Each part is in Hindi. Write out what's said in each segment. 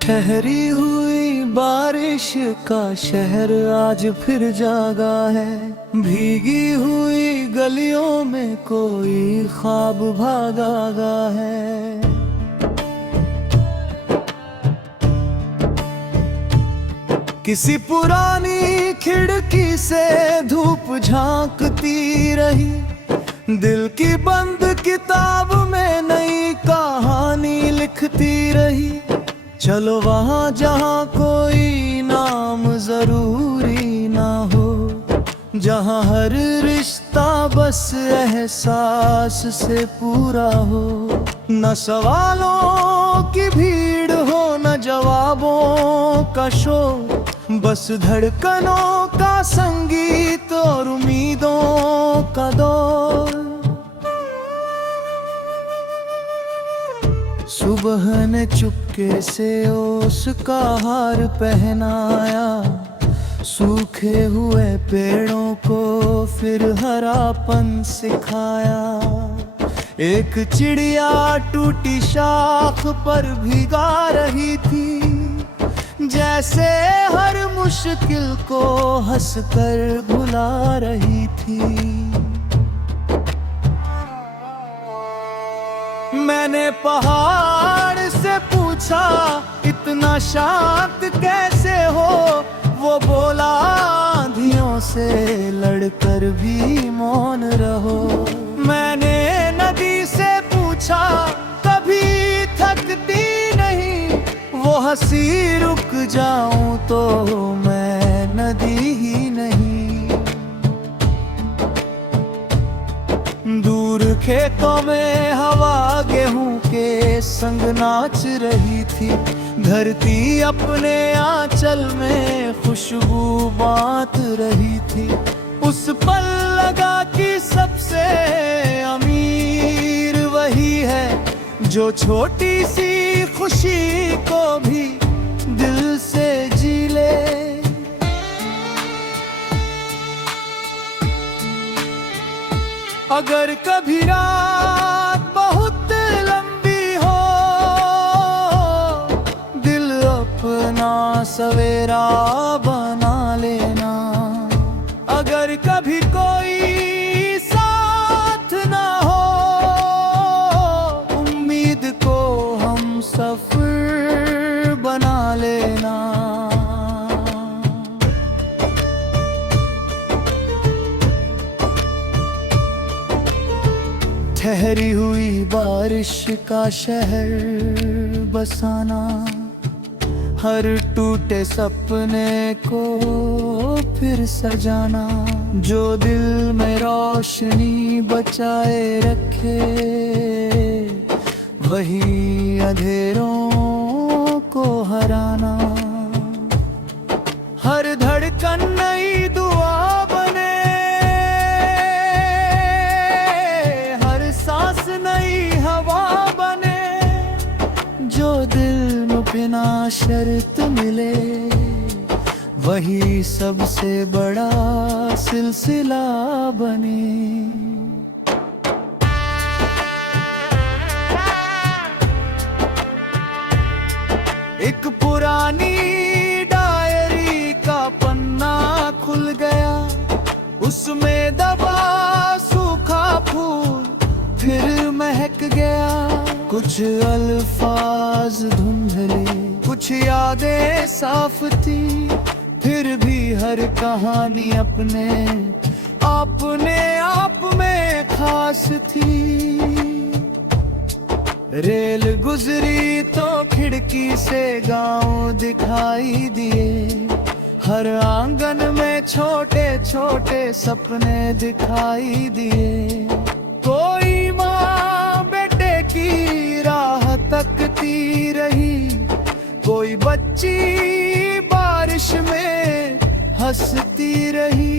ठहरी हुई बारिश का शहर आज फिर जागा है। भीगी हुई गलियों में कोई ख्वाब भागा है। किसी पुरानी खिड़की से धूप झांकती रही। दिल की बंद किताब में नई कहानी लिखती रही। चलो वहाँ जहाँ कोई नाम जरूरी ना हो, जहाँ हर रिश्ता बस एहसास से पूरा हो। न सवालों की भीड़ हो न जवाबों का शोर, बस धड़कनों का संगीत और उम्मीदों का दौर। सुबह ने चुपके से उसका हार पहनाया। सूखे हुए पेड़ों को फिर हरापन सिखाया। एक चिड़िया टूटी शाख पर भिगा रही थी, जैसे हर मुश्किल को हंसकर भुला रही थी। मैंने पहाड़ से पूछा इतना शांत कैसे हो। वो बोला आंधियों से लड़कर भी मौन रहो। मैंने नदी से पूछा कभी थकती नहीं। वो हंसी रुक जाऊं तो मैं नदी ही नहीं। दूर खेतों में हवा गेहूं के संग नाच रही थी। धरती अपने आंचल में खुशबू बांट रही थी। उस पल लगा कि सबसे अमीर वही है जो छोटी सी खुशी को भी दिल से जी ले। अगर कभी रात बहुत लंबी हो, दिल अपना सवेरा बना लेना। अगर कभी कोई साथ ना हो, उम्मीद को हम सफर बना लेना। ठहरी हुई बारिश का शहर बसाना। हर टूटे सपने को फिर सजाना। जो दिल में रोशनी बचाए रखे, वही अंधेरों को हराना। हर धड़कन नई दुआ बने, हर सांस नई हवा बने। जो दिल में बिना शर्त मिले, वही सबसे बड़ा सिलसिला बने। एक पुरानी डायरी का पन्ना खुल गया। उसमें दबा सूखा फूल फिर महक गया। कुछ अल्फाज धुंधले, कुछ यादें साफ थी। फिर भी हर कहानी अपने आप में खास थी। रेल गुजरी तो खिड़की से गांव दिखाई दिए। हर आंगन में छोटे छोटे सपने दिखाई दिए। कोई माँ बेटे की राह तकती रही। कोई बच्ची बारिश में हंसती रही।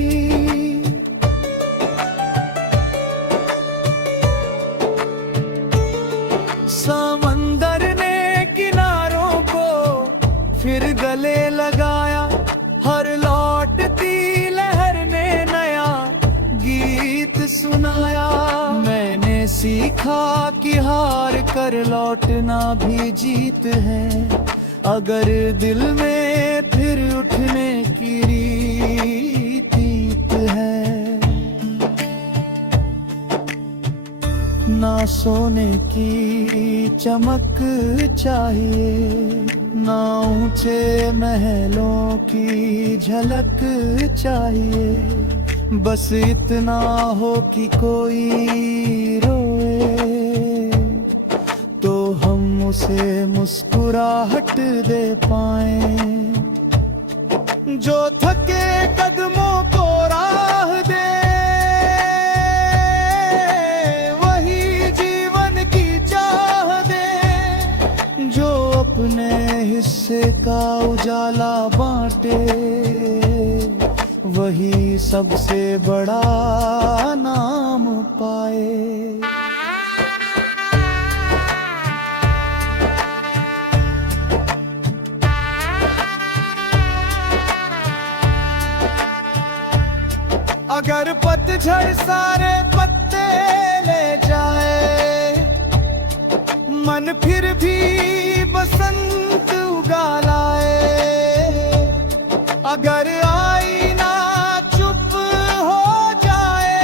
सीखा कि हार कर लौटना भी जीत है, अगर दिल में फिर उठने की रीत है। ना सोने की चमक चाहिए, ना ऊंचे महलों की झलक चाहिए, बस इतना हो कि कोई रोए तो हम उसे मुस्कुराहट दे पाएं, जो थके कदमों को राह दे, वही जीवन की चाह दे, जो अपने हिस्से का उजाला बांटे, वही सबसे बड़ा नाम पाए। अगर पतझड़ सारे पत्ते ले जाए, मन फिर भी बसंत उगा लाए, अगर आईना चुप हो जाए,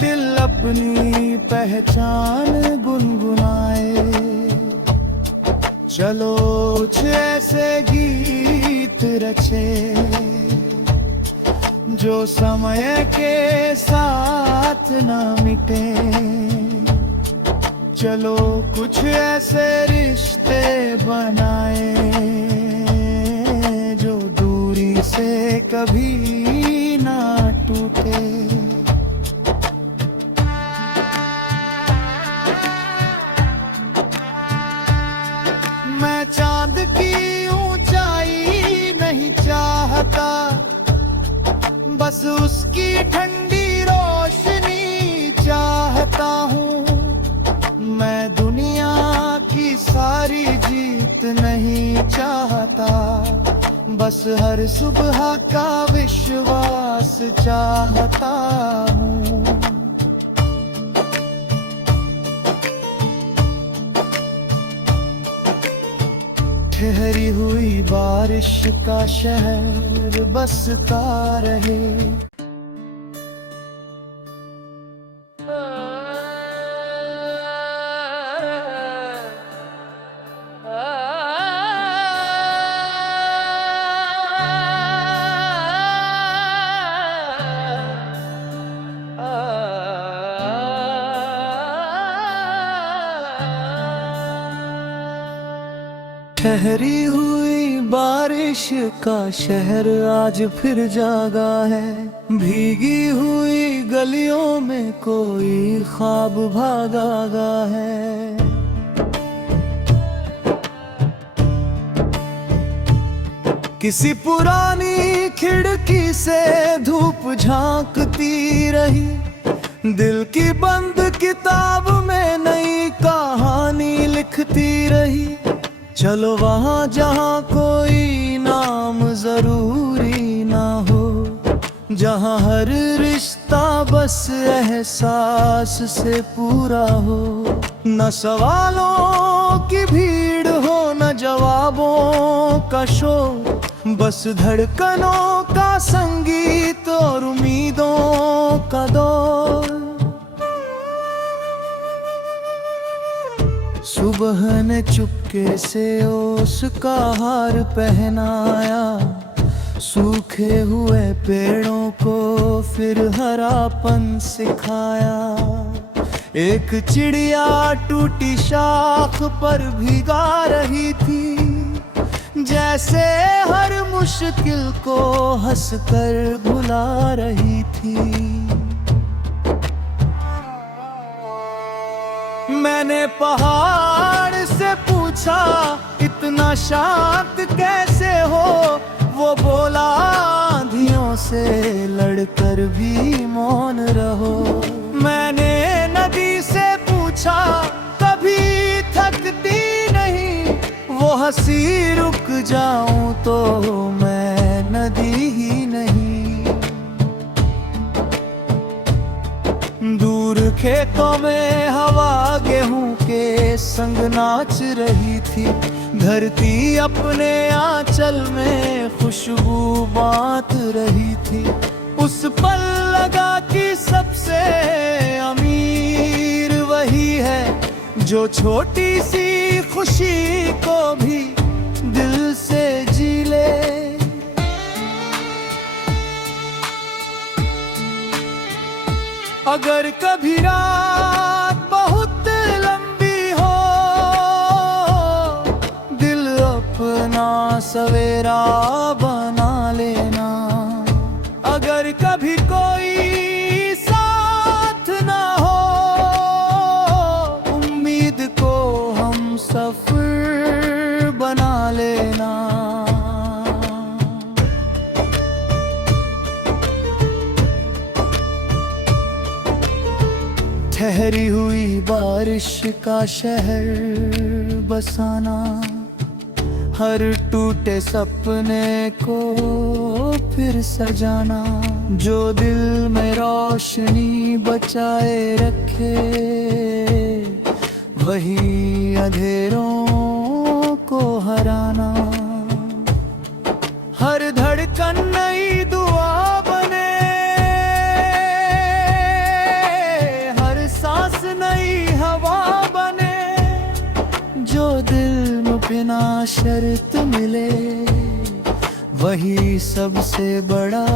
दिल अपनी पहचान गुनगुनाए। चलो कुछ ऐसे गीत रचे जो समय के साथ न मिटे, चलो कुछ ऐसे रिश्ते बनाए जो दूरी से कभी ना टूटे। मैं चांद की ऊंचाई नहीं चाहता, बस उसकी ठंडी रोशनी चाहता हूँ। मैं दुनिया की सारी जीत नहीं चाहता, बस हर सुबह का विश्वास चाहता हूँ। ठहरी हुई बारिश का शहर बसता रहे। ठहरी हुई बारिश का शहर आज फिर जागा है, भीगी हुई गलियों में कोई ख्वाब भागा है। किसी पुरानी खिड़की से धूप झांकती रही, दिल की बंद किताब में नई कहानी लिखती रही। चलो वहाँ जहाँ कोई नाम जरूरी ना हो, जहाँ हर रिश्ता बस एहसास से पूरा हो। न सवालों की भीड़ हो, न जवाबों का शोर, बस धड़कनों का संगीत और उम्मीदों का दौर। सुबह ने चुपके से उसका हार पहनाया, सूखे हुए पेड़ों को फिर हरापन सिखाया। एक चिड़िया टूटी शाख पर भीगा रही थी, जैसे हर मुश्किल को हंसकर भुला रही थी। मैंने पहाड़ से पूछा इतना शांत कैसे हो, वो बोला आंधियों से लड़कर भी मौन रहो। मैंने नदी से पूछा कभी थकती नहीं, वो हंसी रुक जाऊं तो मैं नदी ही नहीं। दूर खेतों में हवा गेहूं के संग नाच रही थी। धरती अपने आंचल में खुशबू बांट रही थी। उस पल लगा कि सबसे अमीर वही है जो छोटी सी खुशी को भी दिल से जी ले। अगर कभी रात बहुत लंबी हो, दिल अपना सवेरा बना लेना। अगर कभी कोई साथ ना हो, उम्मीद को हम सफर बना लेना। ठहरी हुई बारिश का शहर बसाना, हर टूटे सपने को फिर सजाना। जो दिल में रोशनी बचाए रखे, वही अंधेरों को हराना। हर धड़कन नई दुआ बने, हर सांस नई हवा बने। जो दिल में बिना शर्त मिले, वही सबसे बड़ा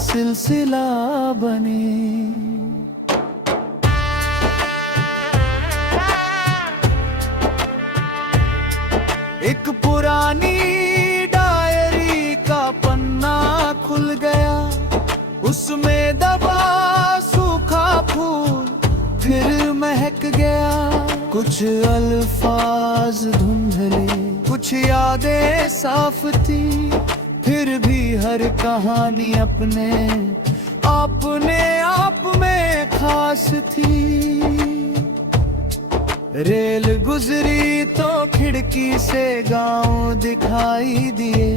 सिलसिला बने। एक पुरानी डायरी का पन्ना खुल गया, उसमें दबा सूखा फूल फिर महक गया। कुछ अल्फाज धुंधले, कुछ यादें साफ थी, फिर भी हर कहानी अपने आप में खास थी। रेल गुजरी तो खिड़की से गांव दिखाई दिए,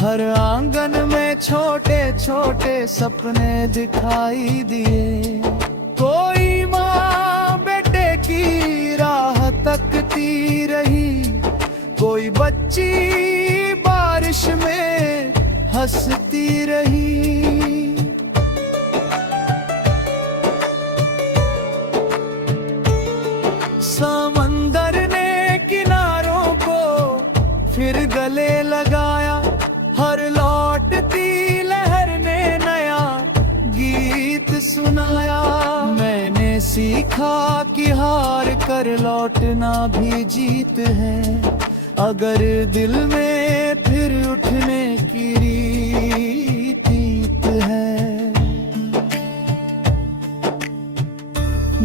हर आंगन में छोटे छोटे सपने दिखाई दिए। कोई माँ बेटे की राह तकती रही, कोई बच्ची बारिश में हंसती रही। समंदर ने किनारों को फिर गले लगाया, हर लौटती लहर ने नया गीत सुनाया। मैंने सीखा कि हार कर लौटना भी जीत है, अगर दिल में फिर उठने की रीत है।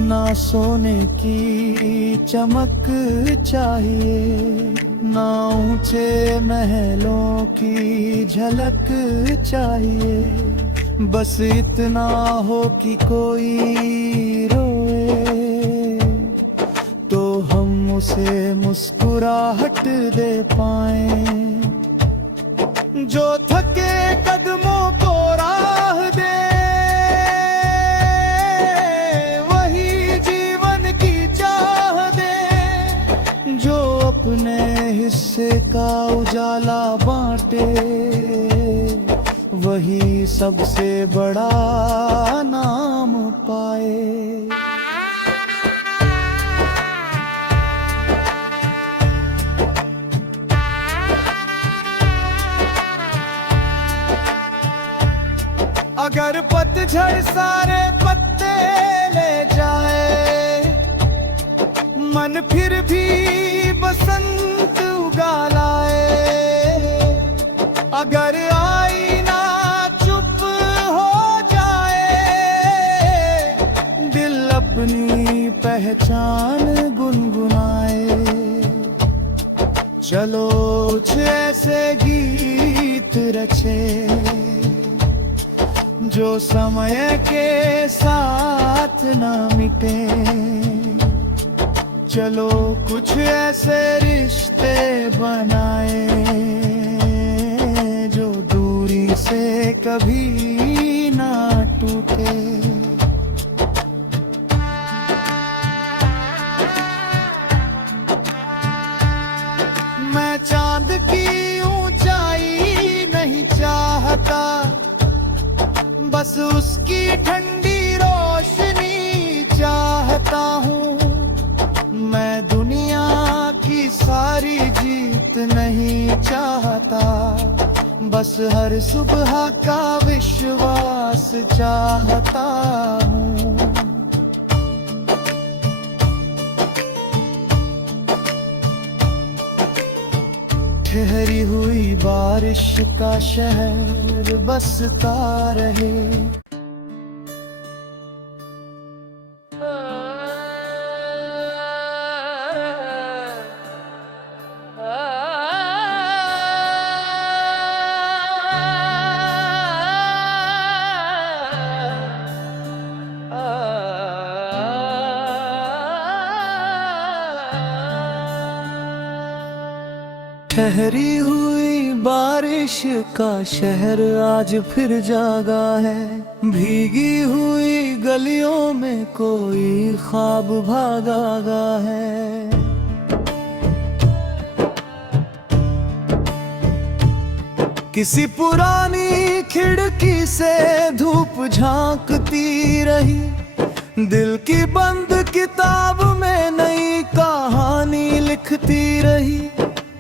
ना सोने की चमक चाहिए, ना ऊंचे महलों की झलक चाहिए। बस इतना हो कि कोई रोए तो हम उसे मुस्कुराहट दे पाएं। जो थके कदमों को राह दे, वही जीवन की चाह दे। जो अपने हिस्से का उजाला बांटे, वही सबसे बड़ा नाम पाए। अगर पतझड़ सारे पत्ते ले जाए, मन फिर भी बसंत उगा लाए। अगर आईना चुप हो जाए, दिल अपनी पहचान गुनगुनाए। चलो कुछ ऐसे गीत रचे जो समय के साथ न मिटे। चलो कुछ ऐसे रिश्ते बनाए जो दूरी से कभी ना टूटे। बस उसकी ठंडी रोशनी चाहता हूँ। मैं दुनिया की सारी जीत नहीं चाहता, बस हर सुबह का विश्वास चाहता हूँ। ठहरी हुई बारिश का शहर बसता रहे। ठहरी हुई बारिश का शहर आज फिर जागा है। भीगी हुई गलियों में कोई ख्वाब भागा है। किसी पुरानी खिड़की से धूप झांकती रही। दिल की बंद किताब में नई कहानी लिखती रही।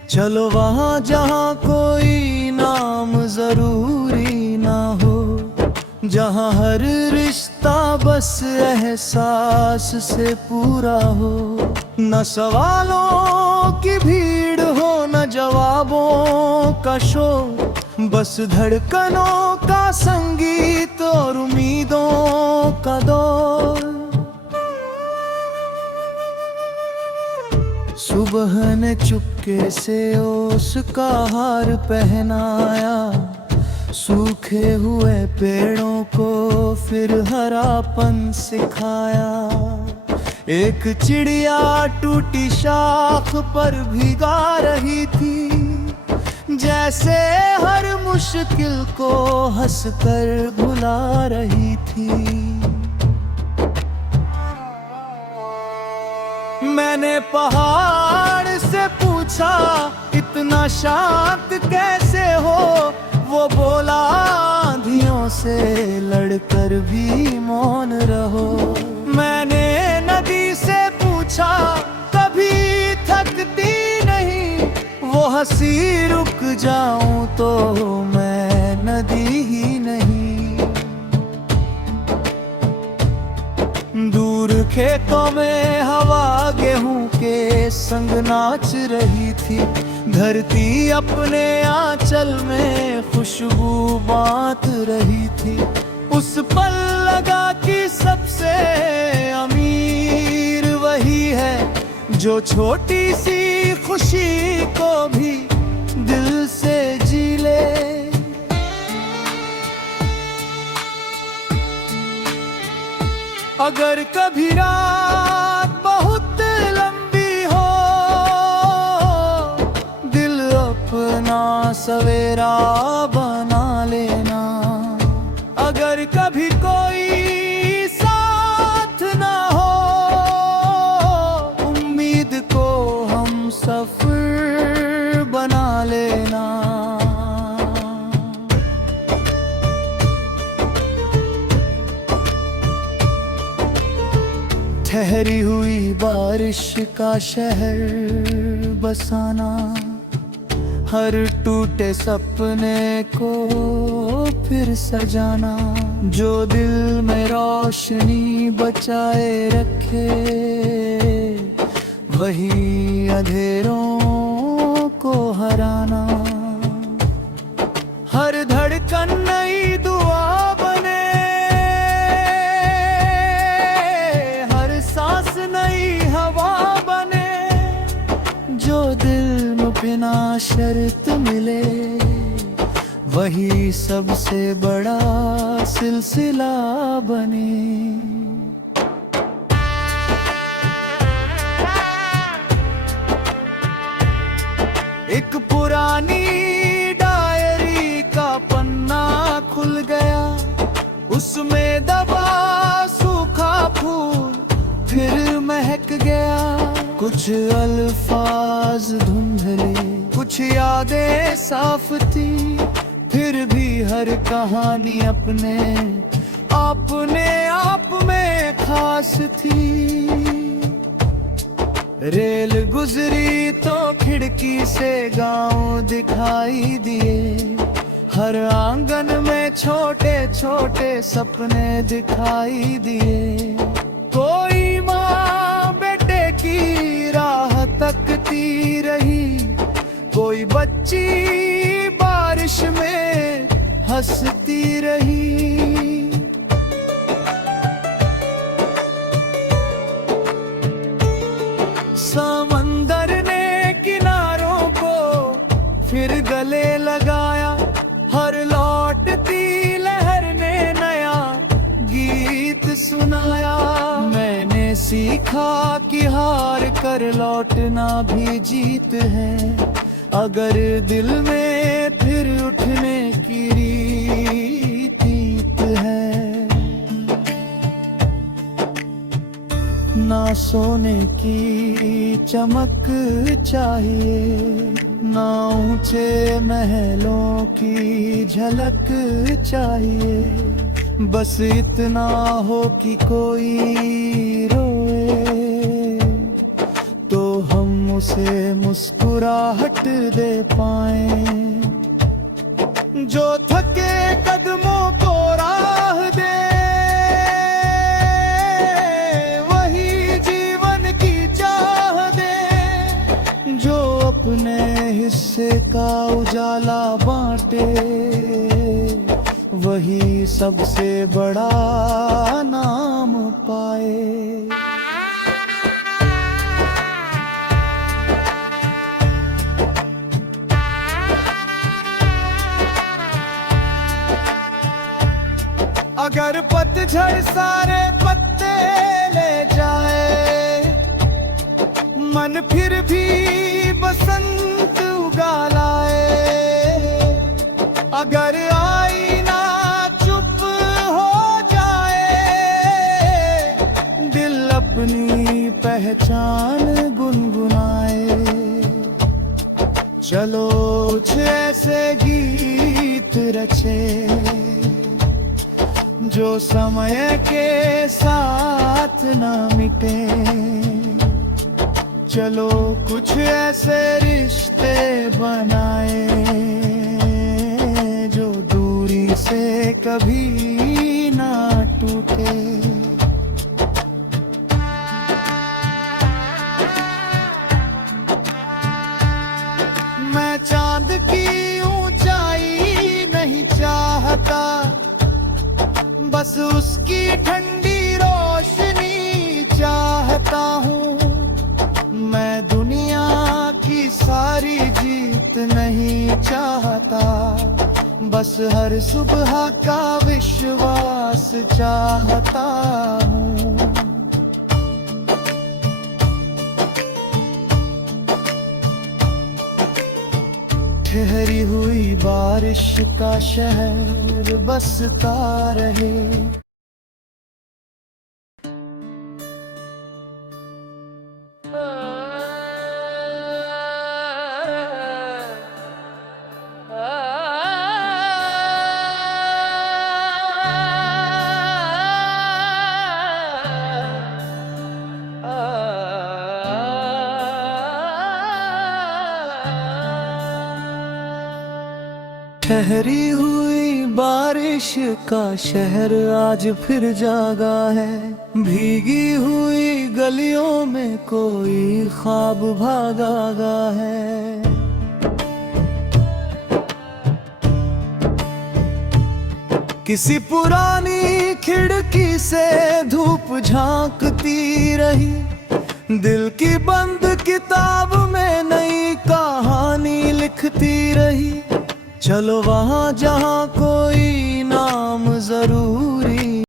चलो वहाँ जहाँ कोई नाम जरूरी ना हो, जहाँ हर रिश्ता बस एहसास से पूरा हो। न सवालों की भीड़ हो, न जवाबों का शोर, बस धड़कनों का संगीत और उम्मीदों का दौर। सुबह ने चुपके से उसका हार पहनाया। सूखे हुए पेड़ों को फिर हरापन सिखाया। एक चिड़िया टूटी शाख पर भीगा रही थी, जैसे हर मुश्किल को हंसकर भुला रही थी। मैंने पहाड़ से पूछा, इतना शांत कैसे हो? वो बोला, आंधियों से लड़कर भी मौन रहो। मैंने नदी से पूछा, कभी थकती नहीं? वो हंसी, रुक जाऊं तो मैं नदी ही नहीं। दूर खेतों में हवा गेहूं के संग नाच रही थी। धरती अपने आंचल में खुशबू बांट रही थी। उस पल लगा कि सबसे अमीर वही है जो छोटी सी खुशी को भी दिल से जी ले। अगर कभी रात बहुत लंबी हो, दिल अपना सवेरा बना लेना। अगर कभी कोई साथ ना हो, उम्मीद को हम सफर बना लेना। ठहरी हुई बारिश का शहर बसाना। हर टूटे सपने को फिर सजाना। जो दिल में रोशनी बचाए रखे, वही अंधेरों को हराना। हर धड़कन नई दुआ बने, हर सांस नई हवा बने। जो दिल में बिना शर्त मिले, वही सबसे बड़ा सिलसिला बने। एक पुरानी डायरी का पन्ना खुल गया। उसमें दबा सूखा फूल फिर महक गया। कुछ अल्फाज धुंधले, कुछ यादें साफ थी। फिर फिर भी हर कहानी अपने आप में खास थी। रेल गुजरी तो खिड़की से गांव दिखाई दिए, हर आंगन में छोटे छोटे सपने दिखाई दिए। कोई माँ बेटे की राह तकती रही, कोई बच्ची बारिश में हंसती रही। समंदर ने किनारों को फिर गले लगाया, हर लौटती लहर ने नया गीत सुनाया। मैंने सीखा कि हार कर लौटना भी जीत है, अगर दिल में फिर उठने की रीत है। ना सोने की चमक चाहिए, ना ऊंचे महलों की झलक चाहिए, बस इतना हो कि कोई रोए तो हम उसे मुस्कुराहट दे पाएं। जो थके कदमों को राह दे, वही जीवन की चाह दे। जो अपने हिस्से का उजाला बांटे, वही सबसे बड़ा नाम पाए। अगर पतझड़ सारे पत्ते ले जाए, मन फिर भी बसंत उगा लाए। अगर आईना चुप हो जाए, दिल अपनी पहचान गुनगुनाए। चलो कुछ ऐसे गीत रचे जो समय के साथ न मिटे। चलो कुछ ऐसे रिश्ते बनाए जो दूरी से कभी ना टूटे। मैं चांद की ऊंचाई नहीं चाहता, बस उसकी ठंडी रोशनी चाहता हूँ। मैं दुनिया की सारी जीत नहीं चाहता, बस हर सुबह का विश्वास चाहता हूँ। ठहरी हुई बारिश का शहर बसता रहे। ठहरी हुई बारिश का शहर आज फिर जागा है, भीगी हुई गलियों में कोई ख्वाब भागा है। किसी पुरानी खिड़की से धूप झांकती रही, दिल की बंद किताब में नई कहानी लिखती रही। चलो वहाँ जहाँ कोई नाम जरूर